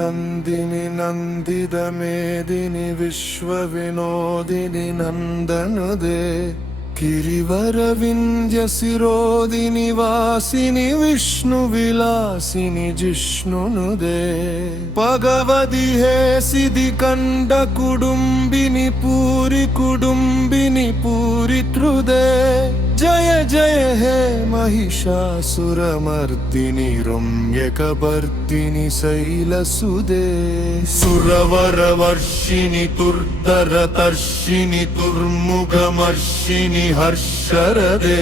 नन्दिनि नन्दित मेदिनि विश्वविनोदिनि नन्दनुदे गिरिवरविन्द्य शिरोदिनि वासिनि विष्णुविलासिनि जिष्णुनुदे भगवति हे सिद्धिकण्ड कुडुम्बिनि पूरि त्रुदे जय जय हे महिषासुरमर्दिनि रम्यकपर्दिनि शैलसुदे सुरवरवर्षिणि दुर्धरतर्षिणि दुर्मुखमर्षिणि हर्षरदे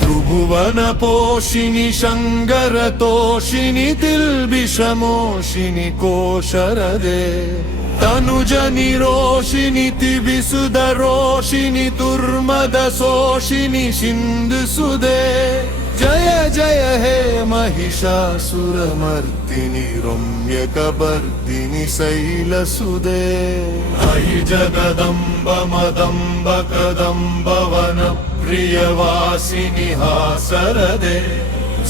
त्रिभुवनपोषिणि शङ्करतोषिणि तिल्बिषमोषिणि कोशरदे तनुजनिरोषिणि तिविसुधरोषिणि दुर्मदशोषिणि सिन्धुसुदे जय जय हे महिषासुरमर्दिनि रम्यकपर्दिनि शैलसुदे अयि जगदम्ब मदम्ब कदम्ब वनप्रियवासिनि हासरदे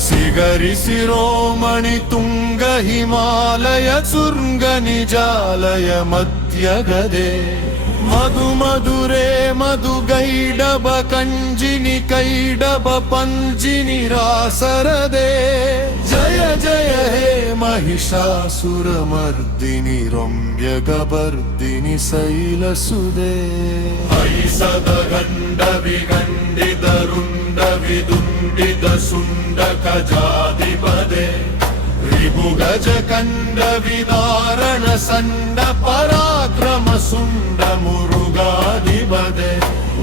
शिखरि शिरोमणि तुंग हिमालय सुर्ग निजालय मध्यगदे मधु मधुरे मधु गैडब कंजिनि कैडब पंजिनि रासरदे जय जय हे महिषासुरमर्दिनि रम्यकपर्दिनि शैलसुदे अयि सदगण्ड विगण्डित रुण्ड विदुण्डित सुण्डकजाधिपदे ऋभुगज कंड विदारण संड पराक्रम सुंड मुरुगाधिपदे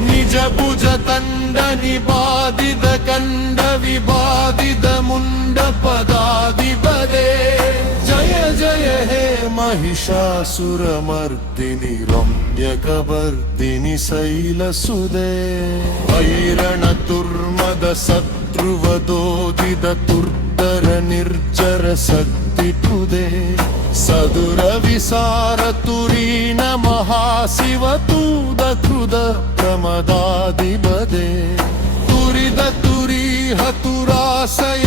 निज भुज तंड निबादित कंड विबादित मुंड पदाधिपदे जय जय हे महिषासुरमर्दिनि रम्यकपर्दिनि शैलसुदे ऐरण दुर्मद शत्रुवदोदित दुर्धर निर्जर शक्तिटुदे सदुर विसार तुरीन महाशिव तूद क्रुद प्रमदाधिपदे तुरिद तुरीह तुराशय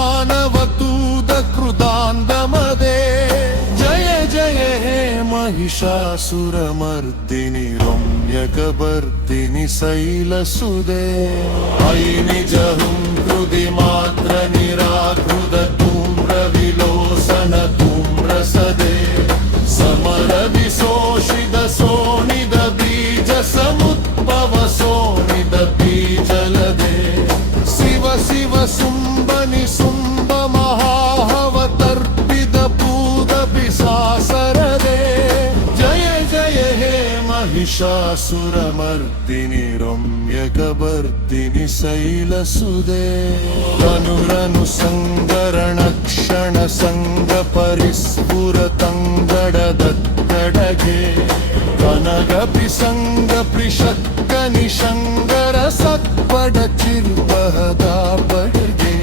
तुर्मदितानवतूद क्रुदान्दमदे जय जय हे महिषासुरमर्दिनि रम्यकपर्दिनि शैलसुदे अयि निजहुं हृदि मात्र निराकृत धूम्र विलोसन धूम्रसदे समर विशोषित सोनिद बीज समुद्भव सोनिद बीजलदे शिव शिव शुम्भ निशुम्भ महाहवतर्पित पूत पिशासरदे जय जय हे महिषासुरमर्दिनि रम्यकपर्दिनि शैलसुदे तनुरनु संगरण क्षण संग परिस्फुर तंगड दत्तडगे कनग पिसंग प्रिषक्क निशंगर सत्पड चिर्बहदा बडगे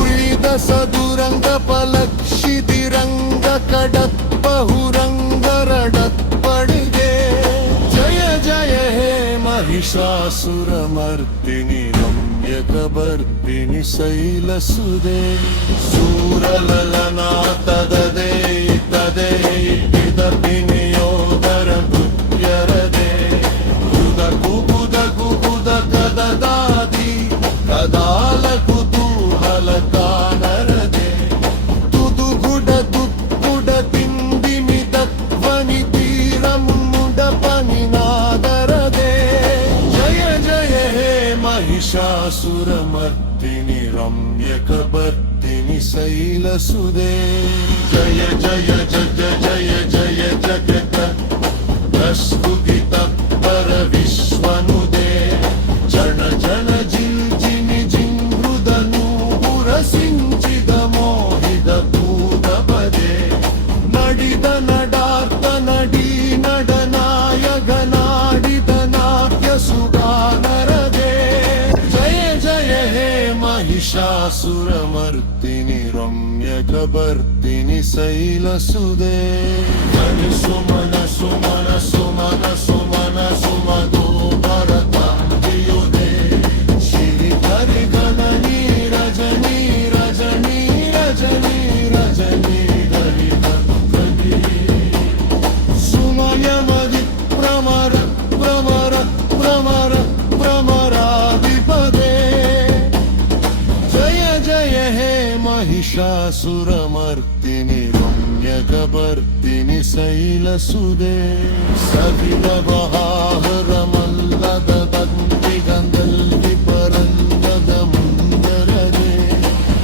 उळिद सदुरंग पलक्षितिरंग कडत् बहुरंग रडत् पडगे जय जय हे महिषासुरमर्दिनि रम्यकपर्दिनि शैलसुदे शूरललना तददे तदे पिदपिनियोदर भुत्यरदे कुद कुकुद कुकुद कददादि कदाल कुतूहल कानरदे तुदु गुड दुत्पुड तिंदिमि तत्वनि तीरं मुड पनिनादरदे जय जय हे महिषासुरमर्दिनि रम्यकपर्दिनि शैलसुदे जय जय जय जय जय जगत प्रस्तुति तत्पर विश्वनुदे जन जन जिन जिनि जिंहृद नूपुर सिंचिद मोहिद भूतपदे नडिद नडार्थ नडी नडनायक नाडिद नाट्य सुगानरदे जय जय हे महिषासुरमर्दिनि रम्यकपर्दिनि शैलसुदे सुमन सुमन सुमन सुमन सुमदो भरतांगियुदे श्रीधरि गणनी रजनी रजनी रजनी रजनी महिषासुरमर्दिनि रम्यकपर्दिनि शैलसुदे सविलबहाहरमल्लदग्नि गन्धल्लि परन्दद मुन्दरदे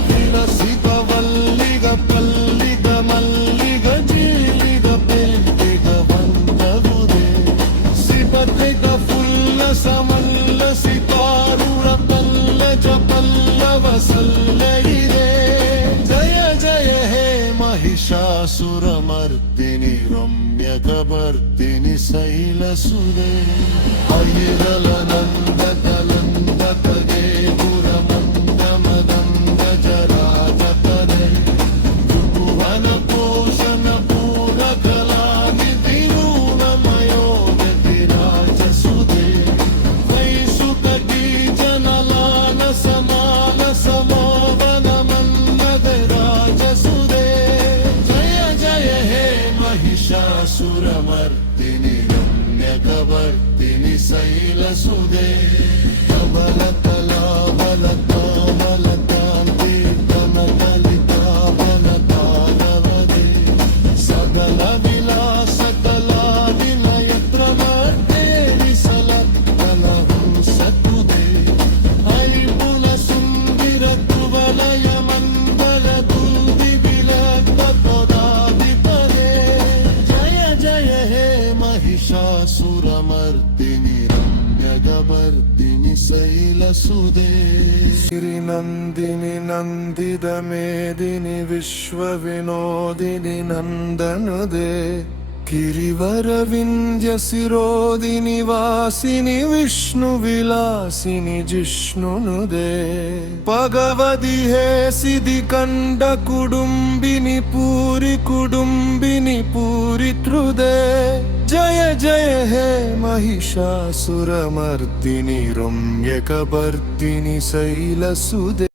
विलसितवल्लिग पल्लिग मल्लिग जीलिग पेल्लिग वन्दवुदे सिपत्रिग फुल्ल समल्ल सितारुर पल्लज पल्लव सल्लडिरे जय जय हे महिषासुरमर्दिनि रम्यकपर्दिनि शैलसुदे ऐरलनन्दकलन्दकगे पुरमन्दमदन्द जराजपदे त्रिभुवनपोषणपूरकलानिधिरूनमयोगतिराजसुदे वैसुतगीजनलान समाल समोवनमन्मदराजसुदे जय जय हे महिषासुरमर्दिनि रम्यकपर्दिनि शैलसुदे कबलतलाबलताबलतान्ति कनकलिताबलतानवदे सकल विलासकलानिलयत्रमर्दे विसलत्कलहंसतुदे हरिपुलसुन्दिरतुवलय मण्डलतुदिविलक्तपदाधिपदे जय जय हे महिषासुरमर्दिनि रम्यकपर्दिनि शैलसुदे गिरिनन्दिनि नन्दित मेदिनि विश्वविनोदिनि नन्दनुदे गिरिवरविन्द्यशिरोदिनि वासिनि विष्णुविलासिनि जिष्णुनुदे भगवति हे सिद्धिकण्ड कुडुम्बिनि पूरि कुडुम्बिनि पूरित्रुदे जय जय हे महिषासुरमर्दिनि रम्यकपर्दिनि शैलसुदे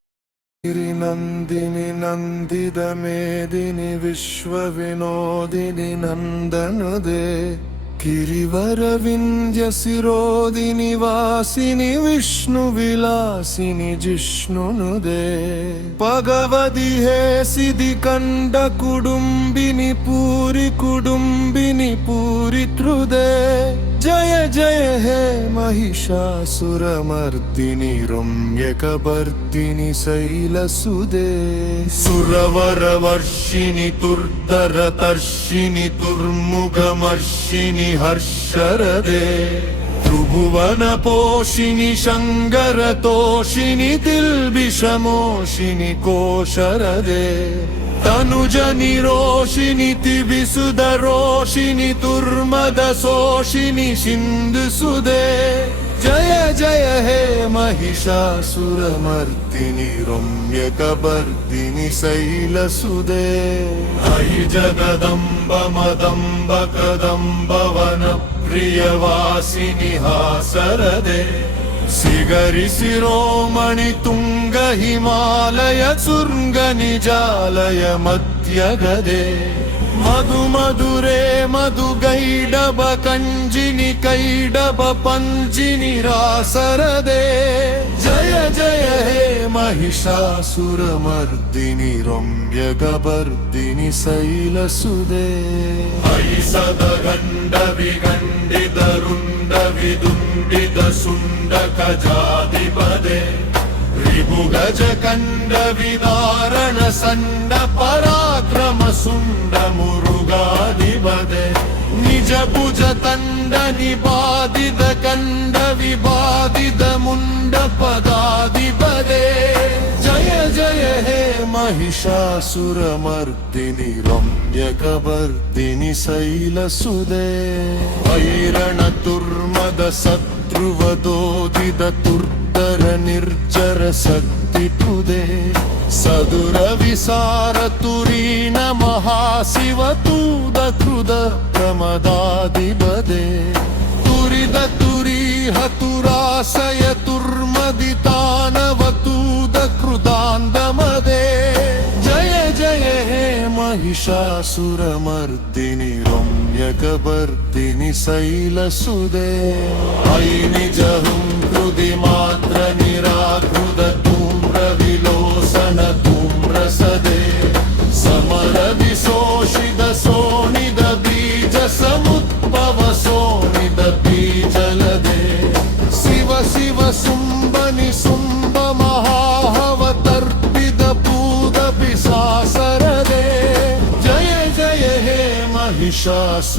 गिरिनन्दिनि नन्दित मेदिनि विश्वविनोदिनि नन्दनुदे गिरिवरविन्द्यशिरोदिनि वासिनि विष्णुविलासिनि जिष्णुनुदे भगवति हे सिद्धिकण्ड कुडुम्बिनि पूरि कुडुम्बिनि पूरित्रुदे जय जय हे महिषासुरमर्दिनि रम्यकपर्दिनि शैलसुदे सुरवरवर्षिणि तुर्धरतर्षिणि तुर्मुखमर्षिणि हर्षरदे त्रिभुवनपोषिणि शङ्करतोषिणि तिल्बिषमोषिणि कोशरदे तनुजनिरोषिणि तिविसुधरोषिणि तुर्मदशोषिणि सिन्धुसुदे जय जय हे महिषासुरमर्दिनि रम्यकपर्दिनि शैलसुदे अयि जगदम्ब मदम्ब कदम्ब वनप्रियवासिनि हासरदे सिगरि शिरोमणि तुंग हिमालय सुर्ग निजालय मध्यगदे मधु मधुरे मधु गैडब कंजिनि कैडब पंजिनि रासरदे जय जय हे महिषासुरमर्दिनि रम्यकपर्दिनि शैलसुदे अयि सदगण्ड विगण्डित रुण्ड विदुण्डित सुण्डकजाधिपदे ऋभुगज कण्ड विदारण सण्ड पराक्रम सुण्ड मुरुगाधिपदे निज भुज तण्ड निबाधित कण्ड विबाधित मुण्ड पदाधिपदे जय जय हे महिषासुरमर्दिनि रम्यकपर्दिनि शैलसुदे ऐरणतुर्मद शत्रुवदोदित तुर्धर निर्जर शक्तिपुदे सदुर विसार तुरीन महाशिव तूद क्रुद प्रमदाधिपदे तुरिद तुरीह तुराशय तुर्मदितानवतूद कृदान्दमदे जय जय हे महिषासुरमर्दिनि रम्यकपर्दिनि शैलसुदे अयि निजहुं हृदि मात्र निराकृत धूम्र विलोसन धूम्रसदे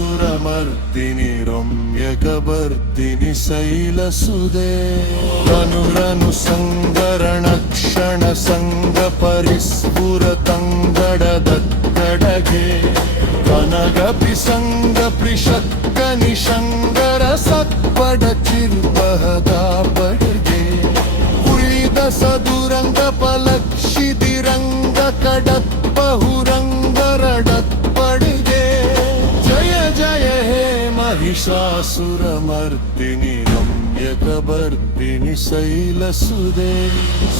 महिषासुरमर्दिनि रम्यकवर्दिनि शैलसुदे रनु संगरण क्षण संग परिस्फुरतङ्गडदत्कडगे कनगपिसङ्ग प्रिषक्क निषङ्गर सत्पडचिर्पहदापडगे उळिद सदुरङ्ग पलक्षितिरङ्ग कडत्पहुरङ्गरडत्पडगे जय जय हे महिषासुरमर्दिनि रम्यकवर्दिनि शैलसुदे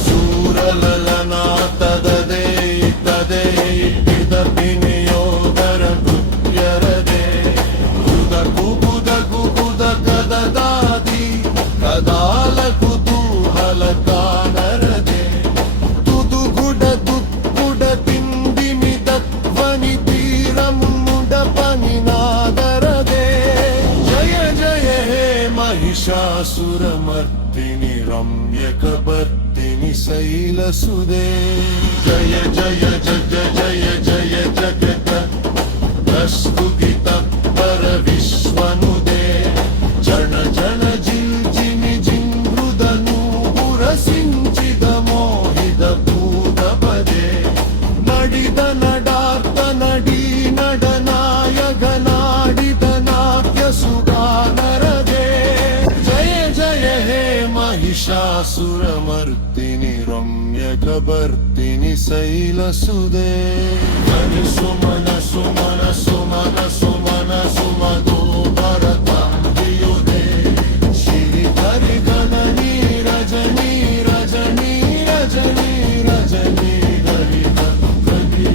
शूरललना तददे तदे पिदपिनियोदर नृत्यरदे कुद कददादि कदाल कुतूहलकानरदे तुदुगुड दुत्पुड तिन्दिमिदध्वनि तीरमुडपनिनादरदे जय जय हे महिषासुरमर्दिनि रम्यकवर्दिनि शैलसुदे जय जय जय जय जय जगत प्रस्तुतित पर विश्वनुदे जन जन जिनि जिमृदनूपुर सिंचिद मोहिद पूतपदे नडिद नडार्थ नडी नडनाय घनाडिद नाट्य सुगानरदे जय जय हे महिषासुरमर्दिनि रम्यकवर्दिनि शैलसुदे सुमन सुमन सुमन सुमन सुमदो भरताम्बियुदे श्रीधरि गणनी रजनी रजनी रजनी रजनी हरिभक्ति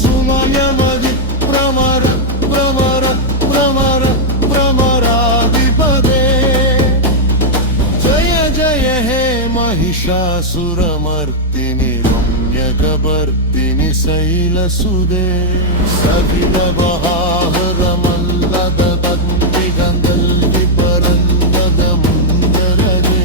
सुमयमदि प्रमर प्रमर प्रमर प्रमराधिपदे जय जय हे महिषासुरमर्दिनि रम्यकवर्दिनि शैलसुदे सविल बहाहरमल्लद बन्दिगन्दल्लि परन्दद मुन्दरदे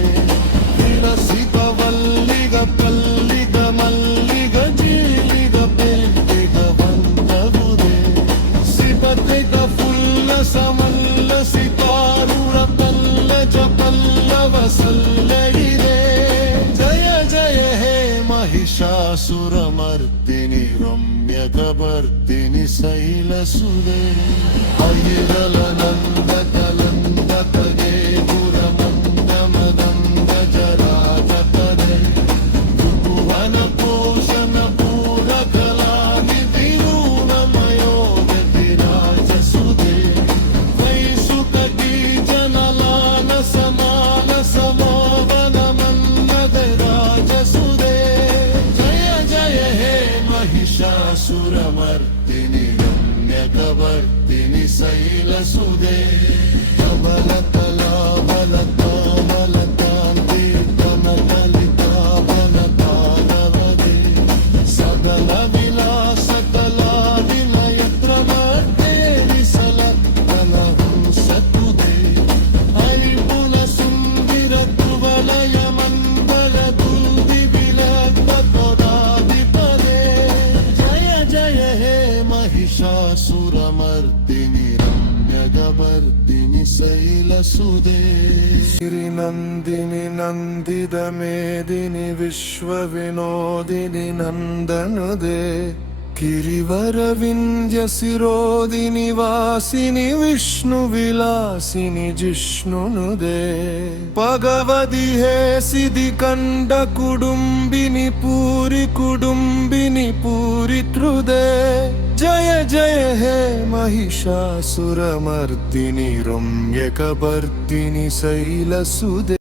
विलसित वल्लिग पल्लिग मल्लिग जीलिग पेल्लिग वन्दबुदे सिपतिग फुल्ल समल्ल सितारुर पल्लज पल्लव सल्लगिरे जय जय हे महिषासुरमर्दिनि रम्यकवर्दिनि शैलसुदे अयिरलनन्द कलन्द तगे पुरमन्द मदन्द जराजतदे कुतुहन पोषण पूरकलानिधि ऊनमयोगतिराजसुदे वैसुकटी जनलान समाल समावन मन्नद राजसुदे जय जय हे महिषासुरमर्दिनि रम्यकवर्दिनि शैलसुदे कमलकलाबलकामलकान्ति कमललिताबलकानवदे सकल विलासकलानिलयत्रमर्दे विसलत्तनहंसतुदे हरिपुन सुन्दिर तुवलय मन्दर दूदि विलग्नतोदाधिपदे जय जय हे महिषासुरमर्दिनि रम्यकवर्दिनि शैलसुदे गिरिनन्दिनि नन्दित मेदिनि विश्वविनोदिनि नन्दनुदे गिरिवरविन्द्य शिरोदिनि वासिनि विष्णुविलासिनि जिष्णुनुदे भगवति हे सिद्धिकण्ड कुडुम्बिनि पूरि त्रुदे जय जय हे महिषासुरमर्दिनि रम्यकवर्दिनि शैलसुदे